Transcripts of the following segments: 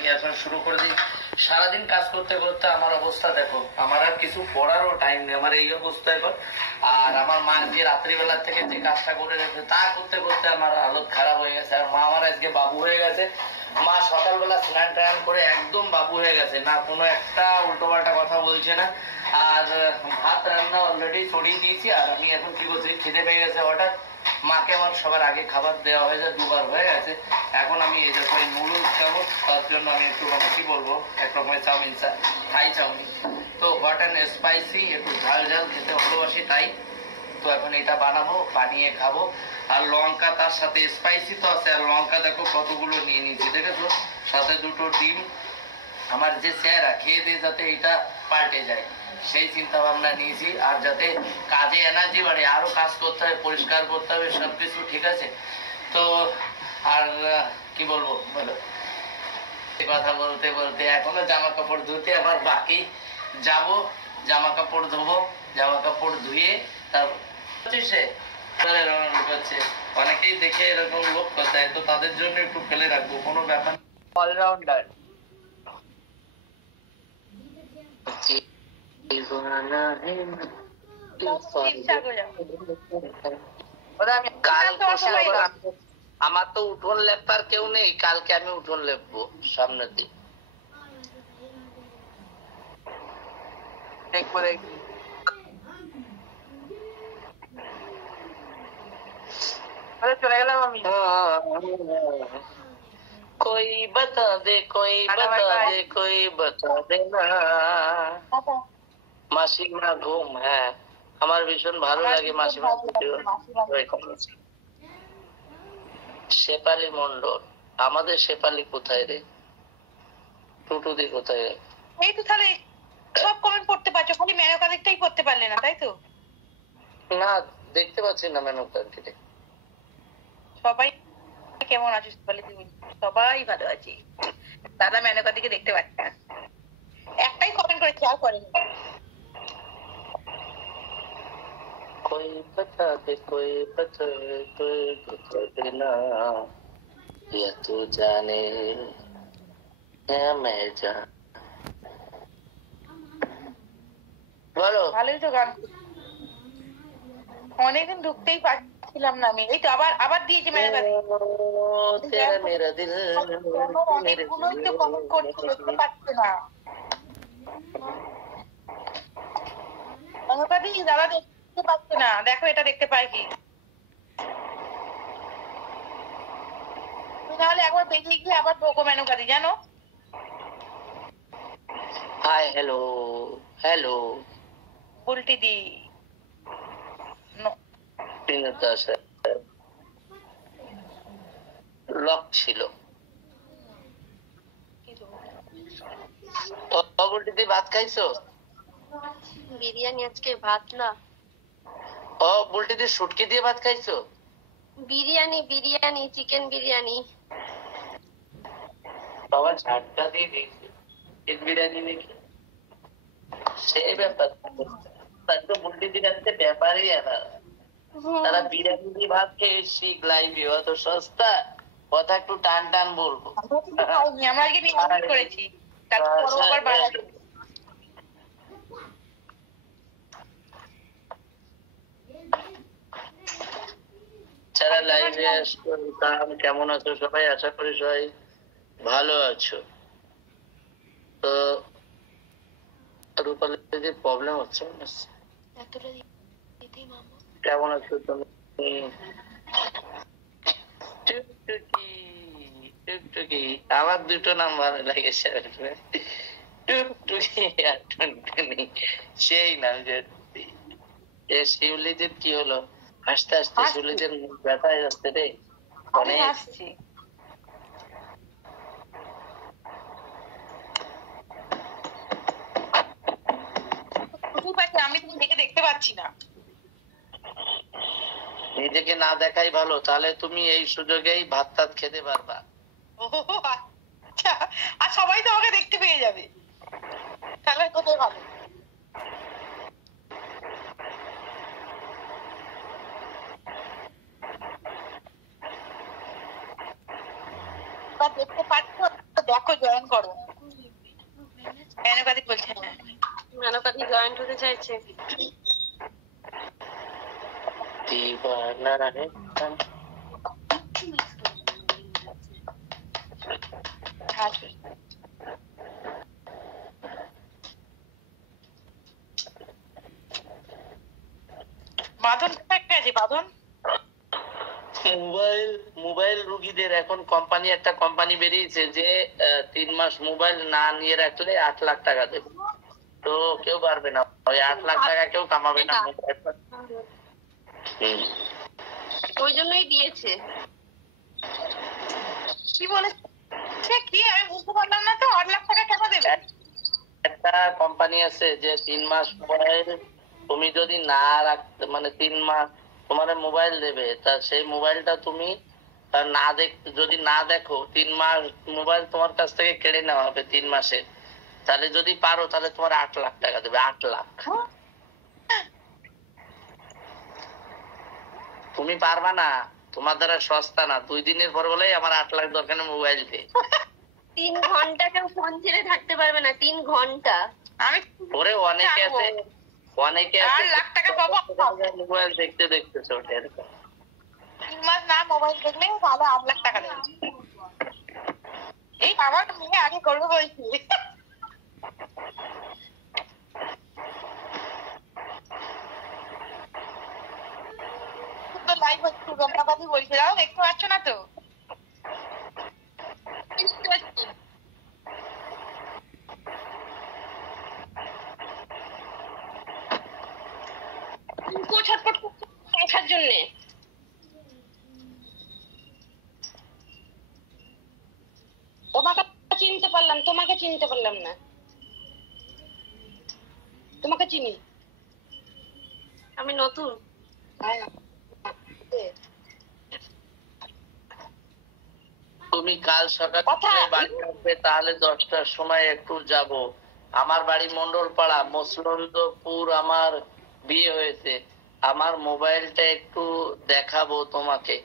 আমি এখন শুরু করে দিই। সারাদিন কাজ করতে করতে আমার অবস্থা দেখো, আমার আর কিছু পড়ারও টাইম নেই, আমার এই অবস্থা এখন। আর আমার মা যে রাত্রিবেলা থেকে যে কাজটা করে রেখেছে তা করতে করতে আমার হালত খারাপ হয়ে গেছে। আর মা আমার আজকে বাবু হয়ে গেছে। মা সকালবেলা স্নান টান করে একদম বাবু হয়ে গেছে, না কোনো একটা উল্টো পাল্টা কথা বলছে না। আর ভাত রান্না অলরেডি ছড়িয়ে দিয়েছি। আর আমি এখন কি করছি, খিদে পেয়ে গেছে হঠাৎ। মাকে আমার সবার আগে খাবার দেওয়া হয়েছে, দুবার হয়ে গেছে। এখন আমি এই দেখো নুডলস খাবো, তার জন্য আমি একটু কি বলবো, এক রকমের চাউমিন, থাই চাউমিন। তো হট অ্যান্ড স্পাইসি, একটু ঝাল ঝাল খেতে ভালোবাসি তাই। তো এখন এটা বানাবো, বানিয়ে খাবো। আর লঙ্কা তার সাথে, স্পাইসি তো আছে, আর লঙ্কা দেখো কতগুলো নিয়ে নিয়েছি, দেখেছো, সাথে দুটো ডিম। আমার যে চেহারা খেয়ে দিয়ে যাতে এটা পাল্টে যায় সেই চিন্তা ভাবনা নিয়েছি। আর যাতে কাজে এনার্জি বাড়ে, আরো কাজ করতে হবে, পরিষ্কার করতে হবে, সবকিছু ঠিক আছে। তো আর কি বলবো বলো, কথা বলতে বলতে এখনো জামা কাপড় ধুতে আবার বাকি। যাব, জামা কাপড় ধোবো, জামা কাপড় ধুয়ে তারপর করছে। অনেকেই দেখে এরকম লোক কোথায়, তো তাদের জন্য একটু ফেলে রাখবো, কোনো ব্যাপার। অলরাউন্ডার আমার তো উঠোন লেপার কেউ নেই, কালকে আমি উঠোন লেপবো সামনের দিন। দেখবো দেখি। চলে গেলাম আমি। कोई बता दे, कोई बता दे, कोई बता दे না। মাসিমা ঘুম, হ্যাঁ আমার ভীষণ ভালো লাগে মাসিমা। শেফালি মন্ডল, আমাদের শেফালি কোথায় রে? টুটুদি কোথায়? এই তো তাহলে সব কমেন্ট পড়তে পারছো, খালি মেনকা দেখতেই পড়তে পারলে না, তাই তো? না দেখতে পাচ্ছি না মেনকা। সবাই কেমন আছিস বলে তুমি? সবাই ভালো আছি, দাদা মেনকা দিকে দেখতে পাচ্ছি না, একটাই কমেন্ট করে খেয়াল করেনি। कोई बता दे, कोई बता दे, कोई बता दे ना, या तू जाने या मैं जान। বলো। ভালোই তো গান, অনেকদিন ঢুকতেই পারছিলাম না আমি। এই তো আবার আবার দিয়েছি মেনকা দি। তেরা মেরা দিল অনেকগুলোই তো কমেন্ট করছি, দেখতে পাচ্ছি না। মেনকা দি দাদা দেখতে পাচ্ছে না, দেখো এটা দেখতে পাই কি? তাহলে একবার বেরিয়ে গিয়ে আবার ঢোকো মেনকা দি, জানো। হাই, হ্যালো হ্যালো উল্টি দি লক ছিল। উল্টি ভাত খাইছো? বিরিয়ানি আজকে, ভাত না। ও বুলটি দিয়ে শুটকি দিয়ে ভাত খাইছো? বিরিয়ানি, বিরিয়ানি, চিকেন বিরিয়ানি। বাবা ঝাটকা দিয়ে দিয়েছে বিরিয়ানি দেখি, সেই ব্যাপার। তার তো বুলটি দিয়ে আজকে ব্যাপারই আলাদা। তারা বিরিয়ানি দিয়ে ভাত খেয়ে শিখ লাইভে, অত সস্তা কথা একটু টান টান বলবো। আমরা আজকে নিরামিষ করেছি, যারা লাইভে আসছো কেমন আছো সবাই? আশা করি সবাই ভালো আছো। তো রূপালের যে প্রবলেম হচ্ছে, কেমন আছো তুমি? টুকটুকি টুকটুকি, আমার দুটো নাম ভালো লাগে, টুকটুকি আর টুনটুনি, সেই নাম। যে শিউলিদের কি হলো? হাসতে হাসতে শিউলিদের মুখ ব্যথা হয়ে যাচ্ছে রে, অনেক হাসছি। আমি নিজেকে দেখতে পাচ্ছি না। নিজেকে না দেখাই ভালো, তাহলে তুমি এই সুযোগেই ভাত টাত খেতে পারবা। আচ্ছা, আর সবাই তো আমাকে দেখতে পেয়ে যাবে, তাহলে কোথায় ভালো। দেখতে পাচ্ছ? দেখো জয়েন জয়েন করো। মেনকাদি বলছে না, মেনকাদি জয়েন্ট হতে চাইছে। দিবানা রে বাঁধন কোথায় গেছে? বাঁধন মোবাইল মোবাইল রুগীদের এখন একটা কোম্পানি বেরিয়েছে যে 3 মাস মোবাইল না নিয়ে রাখলে 8 লাখ টাকা দেবে। তো কেউ পারবে না, ওই 8 লাখ টাকা কেউ কামাবে না। ওই জন্যই দিয়েছে। কি বলেছে কি আমি বুঝতে পারলাম না তো, 8 লাখ টাকা কেন দেবে? একটা কোম্পানি আছে যে 3 মাস মোবাইল তুমি যদি না রাখতে, মানে 3 মাস তোমার মোবাইল দেবে, তা সেই মোবাইলটা তুমি যদি না দেখো 3 মাস মোবাইল তোমার কাছ থেকে কেড়ে নেওয়া হবে 3 মাসে। তাহলে যদি পারো তাহলে তোমার 8 লাখ টাকা দেবে। 8 লাখ তুমি পারবা না, তোমার দ্বারা সস্তা না। 2 দিনের পর বলে আমার 8 লাখ দরকার নেই, মোবাইল দে। 3 ঘন্টা কেউ ফোন ছেড়ে থাকতে পারবে না, 3 ঘন্টা। আমি ওরে অনেকে আছে 8 লাখ টাকা পাবো মোবাইল দেখতে দেখতে চোটে। 3 মাস না মোবাইল দেখলে ভালো 8 লাখ টাকা দেবে। এই আমার মেয়ে আগে করবো বলছি। তো লাইভ হচ্ছে, মেনকাদি বলছে, দাও দেখতে পাচ্ছ না তো? ছটফট করছে পয়সার জন্য। তোমাকে চিনতে পারলাম, তোমাকে চিনতে পারলাম না। তোমাকে চিনি, আমি নতুন। তুমি কাল সকালে বাড়ি আসবে, তাহলে 10টার সময় একটু যাব। আমার বাড়ি মন্ডলপাড়া, মসলন্দপুর। আমার বিয়ে হয়েছে। আমার মোবাইলটা একটু দেখাবো তোমাকে।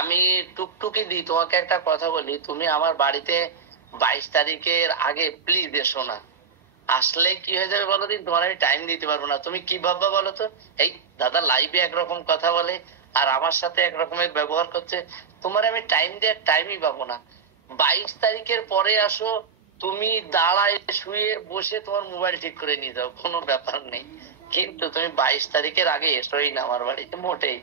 আমি টুকটুকি দিই। তোমাকে একটা কথা বলি, তুমি আমার বাড়িতে 22 তারিখের আগে প্লিজ এসো না। আসলে কি হয়ে যাবে বলো দিন, তোমার আমি টাইম দিতে পারবো না। তুমি কি ভাববা বলো তো? এই দাদা লাইভে একরকম কথা বলে আর আমার সাথে একরকমের ব্যবহার করছে, তোমার আমি টাইম দেওয়ার টাইমই পাবো না। 22 তারিখের পরে আসো, তুমি দাঁড়ায় শুয়ে বসে তোমার মোবাইল ঠিক করে নিয়ে যাও, কোনো ব্যাপার নেই। কিন্তু তুমি 22 তারিখের আগে এসোই না আমার বাড়িতে, মোটেই।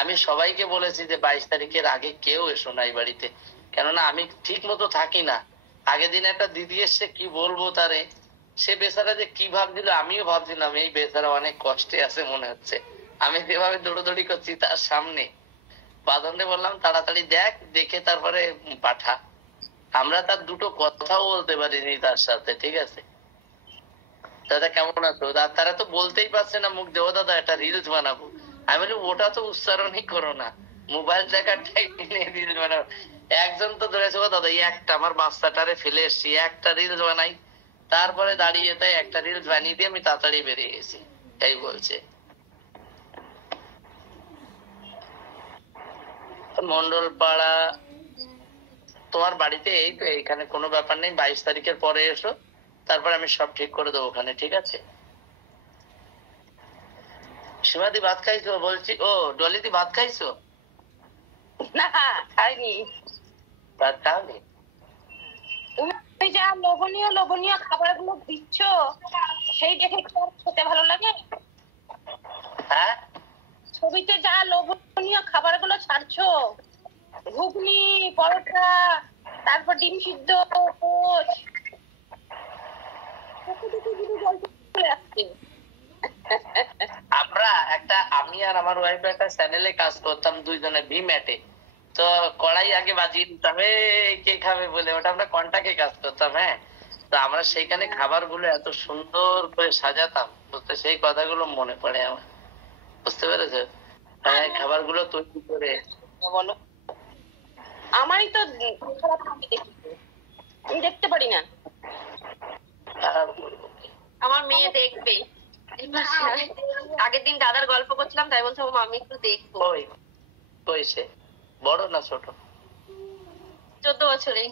আমি সবাইকে বলেছি যে 22 তারিখের আগে কেউ এসো না এই বাড়িতে, কেননা আমি ঠিক মতো থাকি না। আগের দিন একটা দিদি এসছে, কি বলবো তারে, সে বেচারা যে কি ভাবছিল আমিও ভাবছিলাম এই বেচারা অনেক কষ্টে আছে মনে হচ্ছে। আমি যেভাবে দৌড়দৌড়ি করছি তার সামনে, বাঁধনে বললাম তাড়াতাড়ি দেখ, দেখে তারপরে পাঠা। আমরা তার দুটো কথাও বলতে পারিনি তার সাথে, ঠিক আছে? দাদা কেমন আছো? তারা তো বলতেই পারছে না মুখ দেবো দাদা একটা রিলস বানাবো। আমি বলি ওটা তো উচ্চারণই করো না, মোবাইল দেখার টাইমে রিলস বানাবো। একজন তো ধরেছে, ও দাদা এই একটা আমার বাচ্চাটারে ফেলে এসছি, একটা রিলস বানাই। তারপরে দাঁড়িয়ে তাই একটা রিলস বানিয়ে দিয়ে আমি তাড়াতাড়ি বেরিয়ে গেছি, এই বলছে। মন্ডলপাড়া তোমার বাড়িতে, এই তো এইখানে কোনো ব্যাপার নেই। 22 তারিখের পরে এসো, তারপর আমি সব ঠিক করে দেবো ওখানে, ঠিক আছে? সীমাদি ভাত খাইছো? বলছি ও ডলিদি ভাত খাইছো? না খাইনি। ভাত খাওনি? তুমি যা লোভনীয় লোভনীয় খাবার গুলো দিচ্ছ, সেই দেখে কি আর খেতে ভালো লাগে? হ্যাঁ, ছবিতে যা লোভনীয় খাবার গুলো ছাড়ছো, ঘুগনি, পরোটা, তারপর ডিম সিদ্ধ, পোচ, আমি আর আমার ওয়াইফ একটা চ্যানেলে কাজ করতাম দুইজনে, ভিম্যাটে। তো কড়াই আগে বাজিয়ে দিতাম, কে খাবে বলে, ওটা আমরা কন্টাকে কাজ করতাম। হ্যাঁ, তো আমরা সেইখানে খাবার গুলো এত সুন্দর করে সাজাতাম, বুঝতে সেই কথাগুলো মনে পড়ে আমার, বুঝতে পেরেছো? হ্যাঁ, খাবার গুলো তৈরি করে। বলো, আমারই তো খারাপ আমি দেখতে পারি না। আমার মেয়ে দেখবে। আগের দিন দাদার গল্প করছিলাম, তাই বলছে ও আমি একটু দেখবো। ওই সে বড় না ছোট? 14 বছরে।